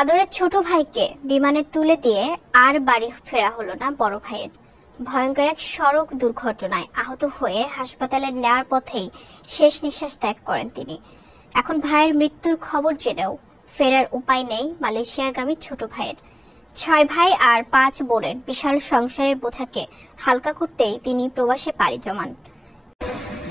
আদরের ছোট ভাইকে বিমানে তুলে দিয়ে আর বাড়ি ফেরা হলো না বড় ভাইয়ের। ভয়ঙ্কর এক সড়ক দুর্ঘটনায় আহত হয়ে হাসপাতালে নেওয়ার পথেই শেষ নিঃশ্বাস ত্যাগ করেন তিনি। এখন ভাইয়ের মৃত্যুর খবর জেনেও ফেরার উপায় নেই মালয়েশিয়াগামী ছোট ভাইয়ের। 6 ভাই আর 5 বোনের বিশাল সংসারের বোঝাকে হালকা করতেই তিনি প্রবাসে পাড়ি জমান।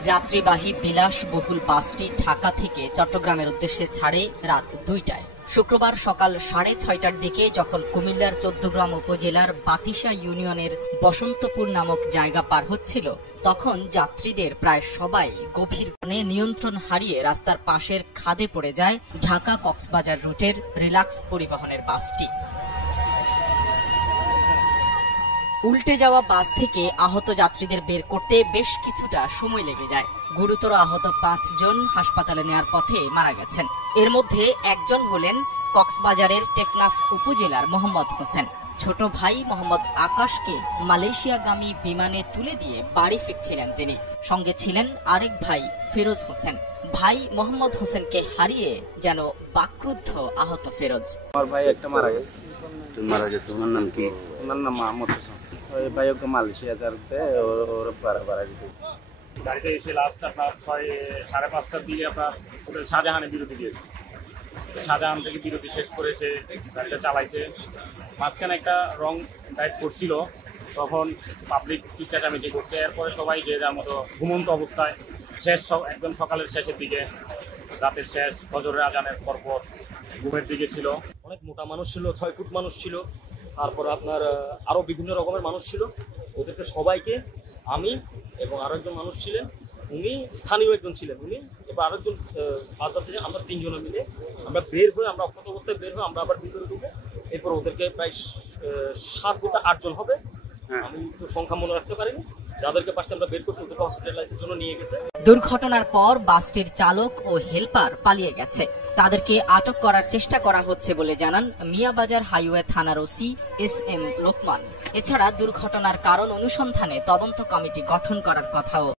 যাত্রীবাহী বিলাসবহুল বাসটি ঢাকা থেকে চট্টগ্রামের উদ্দেশ্যে ছাড়ে রাত 2টায়। শুক্রবার সকাল 6:30টার দিকে যখন কুমিল্লার 14গ্রাম উপজেলার বাতিশা ইউনিয়নের বসন্তপুর নামক জায়গা পার হচ্ছিল, তখন যাত্রীদের প্রায় সবাই গভীর নিয়ন্ত্রণ হারিয়ে রাস্তার পাশের খাদে পড়ে যায় ঢাকা কক্সবাজার রুটের রিলাক্স পরিবহনের বাসটি। উল্টে যাওয়া বাস থেকে আহত যাত্রীদের বের করতে বেশ কিছুটা সময় লেগে যায়। গুরুতর আহত 5 জন হাসপাতালে নেয়ার পথে মারা গেছেন। এর মধ্যে একজন হলেন কক্সবাজারের টেকনাফ উপজেলার মোহাম্মদ হোসেন। ছোট ভাই মোহাম্মদ আকাশকে মালয়েশিয়াগামী বিমানে তুলে দিয়ে বাড়ি ফিরছিলেন তিনি। সঙ্গে ছিলেন আরেক ভাই ফিরোজ হোসেন। ভাই মোহাম্মদ হোসেনকে হারিয়ে যেন বাকরুদ্ধ আহত ফিরোজ। আমার ভাই একটা মারা গেছে। ওনার নাম কি? ওনার নাম মোহাম্মদ হোসেন। ওই ভাই ওকে মালয়েশিয়া যাতে ওর বাড়া গেছে। গাড়িতে এসে লাস্ট আপনার 5:30টার দিকে আপনার হোটেল শাহজাহানে বিরতি দিয়েছে। শাহজাহান থেকে বিরতি শেষ করে সে গাড়িটা চালাইছে। মাঝখানে একটা রং ড্রাইভ করছিল, তখন পাবলিক চেঁচামেচি করছে। এরপরে সবাই যে যার মতো ঘুমন্ত অবস্থায় একদম সকালের শেষের দিকে, রাতের শেষ ফজরের আজানের পরপর ঘুমের দিকে ছিল। অনেক মোটা মানুষ ছিল, 6 ফুট মানুষ ছিল, তারপর আপনার আরো বিভিন্ন রকমের মানুষ ছিল। ওদেরকে সবাইকে আমি এবং আরো একজন মানুষ ছিলেন, উনি স্থানীয় একজন ছিলেন, উনি এবং আরেকজন বাজার থেকে আমরা 3 জনে মিলে আমরা বের হয়ে, আমরা অক্ষত অবস্থায় বের হয়ে আমরা আবার ভিতরে ঢুকে এরপর ওদেরকে প্রায় 7 থেকে 8 জন হবে, আমি তো সংখ্যা মনে রাখতে পারিনি, যাদেরকে পারছে আমরা বের করছি ওদেরকে হসপিটালাইজের জন্য নিয়ে গেছে। দুর্ঘটনার পর বাসটির চালক ও হেলপার পালিয়ে গেছে। তাদেরকে আটক করার চেষ্টা করা হচ্ছে বলে জানান মিয়াবাজার হাইওয়ে থানার ওসি SM লোকমান। এছাড়া দুর্ঘটনার কারণ অনুসন্ধানে তদন্ত কমিটি গঠন করার কথাও